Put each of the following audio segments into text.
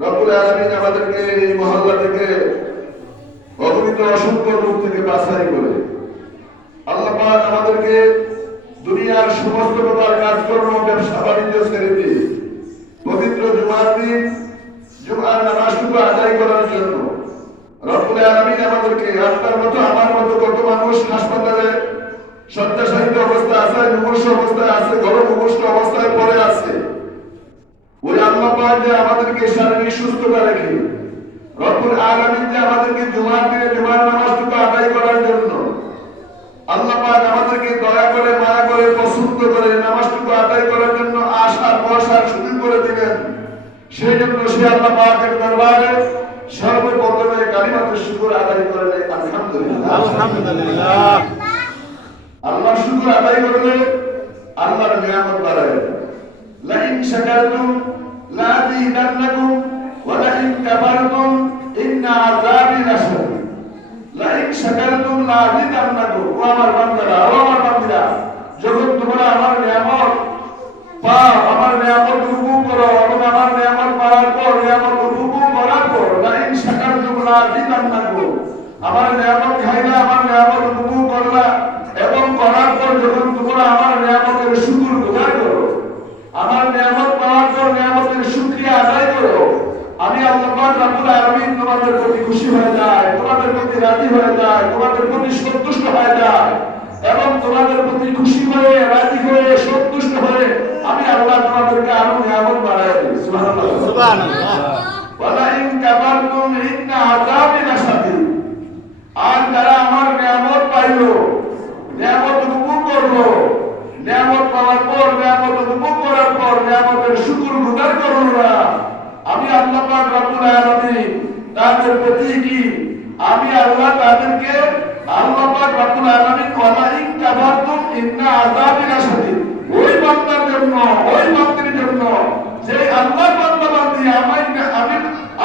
রব্বুল আলামিন আমাদেরকে এই মহল্লা থেকে অগণিত অসংখ্য রোগ থেকে বাছাই করে আল্লাহ পাক আমাদেরকে দুনিয়ার সমস্ত প্রকার কাজকর্ম ব্যবসা বাণিজ্য ছেড়ে দিয়ে পবিত্র জুমার দিন জুমার নামাজটুকু আদায় করার জন্য রব্বুল আলামিন আমাদেরকে আপনার মতো আমার মতো কত মানুষ হাসপাতালে শয্যাশায়িত অবস্থায় আছে, মুমূর্ষু অবস্থায় আছে, গর্ভবস্ত অবস্থায় পড়ে আছে। ওই আল্লাহ পাক যে আমাদেরকে শারীরিক সুস্থতা রেখে রব্বুল আলামিন যে আমাদেরকে জুমার দিনে জুমার নামাজটুকু আদায় করার জন্য আল্লাহ পাক আমাদেরকে দয়া করে মায়া করে পছন্দ করে নামাজটুকু আদায় করার জন্য আশার বসার সুযোগ করে দিলেন। সেই জন্য সে আল্লাহ পাকের দরবারে সর্বপ্রথমে কালিমাতুশ শুকর আদায় করে নেয় আলহামদুলিল্লাহ। আলহামদুলিল্লাহ। আল্লাহর শুকর আদায় করলে আল্লাহর নিয়ামত বাড়ায়। লাইন শাকারতুম লাযিদান্নাকুম ওয়া লাইন কাফারতুম ইন্না আযাবি লাশাদীদ। লাইন শাকারতুম লাযিদান্নাকুম। ও আমার বান্দারা, ও আমার বান্দিরা, যখন তোমরা আমার নিয়ামত পাও, আমার নিয়ামত উপভোগ করো এবং আমার নিয়ামত পাওয়ার পর নিয়ামত উপভোগ করার পর লাইন শাকারতুম লাযিদান্নাকুম, আমার নিয়ামত খাইলা, আমার নিয়ামত উপভোগ করলা এবং করার পর যখন তোমরা আমার নিয়ামতের শুকর গুজার করো, আমার নিয়ামত পাওয়ার পর নিয়ামতের শুকরিয়া আদায় করো, আমি আল্লাহ পাক রব্বুল আলামিন তোমাদের প্রতি খুশি হয়ে যায়, তোমাদের প্রতি রাজি হয়ে যায়, তোমাদের প্রতি সন্তুষ্ট হয়ে যায় এবং তোমাদের প্রতি খুশি হয়ে রাজি হয়ে সন্তুষ্ট হয়ে আমি আল্লাহ তোমাদেরকে আরো নিয়ামত বাড়ায় দিই। সুবহানাল্লাহ সুবহানাল্লাহ। ওয়ালা ইন কাফারতুম ইন্না আযাবি লাশাদীদ। আর যারা আমার নিয়ামত পাইলো, নিয়ামত উপভোগ করলো, নিয়ামত পাওয়ার পর নিয়ামত উপভোগ করার পর নিয়ামতের শুকর গুজার করলো না, আমি আল্লাহ পাক রব্বুল আলামিন তাদের প্রতি কি আমি আল্লাহ তাদেরকে আল্লাহ পাক রব্বুল আলামিন ওয়ালা ইন কাফারতুম ইন্না আযাবি লাশাদীদ, ওই বান্দার জন্য, ওই বান্দির জন্য যে আল্লাহ বান্দা বান্দি আমি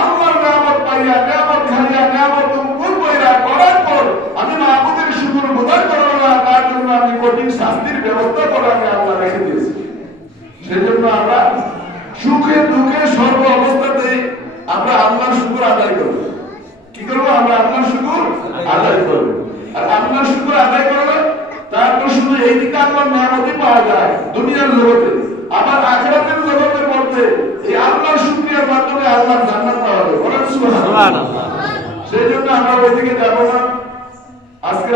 আল্লাহর নিয়ামত পাইয়া নিয়ামত খাইয়া নিয়ামত উপভোগ কইরা করার পর আমি মাবুদের শুকর গুজার করব না, তার জন্য আমি কঠিন শাস্তির ব্যবস্থা করে আমি আল্লাহ রেখে দিয়েছি। সেজন্য আমরা সুখে দুঃখে সর্ব অবস্থাতেই আমরা আল্লাহর শুকর আদায় করব। কি করব? আমরা আল্লাহর শুকর আদায় করব। আর আল্লাহর শুকর আদায় করলে তারপর শুধু এই দিকে আল্লাহর নিয়ামতই পাওয়া যায় দুনিয়ার জগতে, আবার আখিরাতের জগতের মধ্যে এই আল্লাহর শুকরিয়ার মাধ্যমে আল্লাহর জান্নাত পাওয়া যায়। বলেন সুবহানাল্লাহ। সেজন্য আমরা ওইদিকে যাব না। আজকে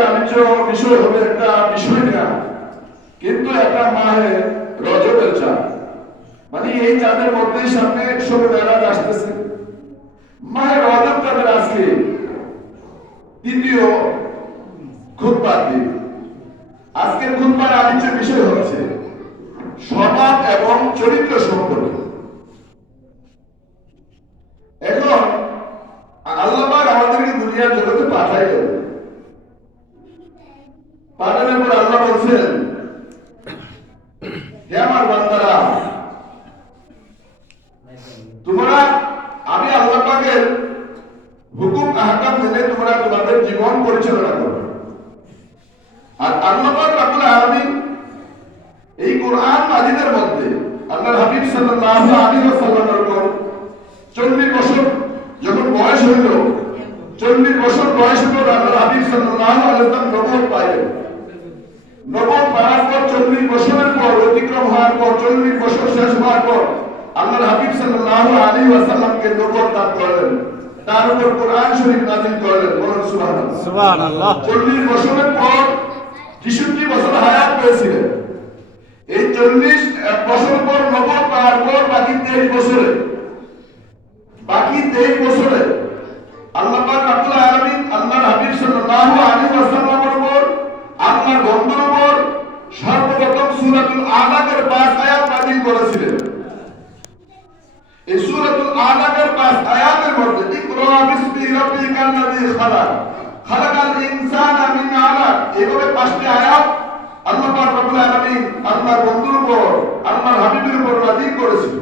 বিষয় হবে একটা বিষয় না, কিন্তু একটা মাহে রজবের চাঁদ, মানে এই চাঁদের মধ্যে সামনে শবে মেরাজ আসতেছে। মাহে রজব চাঁদের আজকে দ্বিতীয় খুতবার দিন। আজকের খুতবার আলোচ্য বিষয় হচ্ছে স্বভাব এবং চরিত্র সম্পর্কে। এখন আল্লাহ পাক আমাদেরকে দুনিয়ার জগতে পাঠাইলেন, পাঠানোর পর আল্লাহ বলছেন, হে আমার বান্দারা, তোমরা আমি আল্লাহ পাকের হুকুম আহকাম মেনে তোমরা তোমাদের জীবন পরিচালনা করবে। আর আল্লাহ পাক রব্বুল আলামিন এই কোরআন মাজিদের মধ্যে আল্লাহর হাবিব সাল্লাল্লাহু আলাইহি ওয়াসাল্লামের উপর 40 বছর যখন বয়স হইল, 40 বছর বয়সে পর আল্লাহর হাবিব সাল্লাল্লাহু আলাইহি ওয়াসাল্লাম নবুয়ত পাইলেন। নবুয়ত পাওয়ার পর 40 বছরের পর অতিক্রম হওয়ার পর 40 বছর শেষ হওয়ার পর আল্লাহর হাবিব সাল্লাল্লাহু আলাইহি ওয়াসাল্লামকে নবুয়ত দান করলেন, তার উপর কোরআন শরীফ নাযিল করলেন। বলুন সুবহানাল্লাহ। সুবহানাল্লাহ। 40 বছরের পর 63 বছর হায়াত পেয়েছিলেন। এই 40 বছর পর নবুয়ত পাওয়ার পর বাকি 23 বছরে আল্লাহ পাক রব্বুল আলামিন আল্লাহর হাবিব সাল্লাল্লাহু আলাইহি ওয়াসাল্লামের উপর আল্লাহর বন্ধুর উপর সর্বপ্রথম সূরাতুল আলাকের 5 আয়াত নাযিল করেছিলেন। এই সূরাতুল আলাকের 5 আয়াতের মধ্যে ইকরা বিসমি রাব্বিকাল্লাযী খালাক, খালাকাল ইনসানা মিন আলাক, এইভাবে 5টি আয়াত আল্লাহ পাক রব্বুল আলামিন আল্লাহর বন্ধুর উপর আল্লাহর হাবিবের উপর নাযিল করেছিলেন।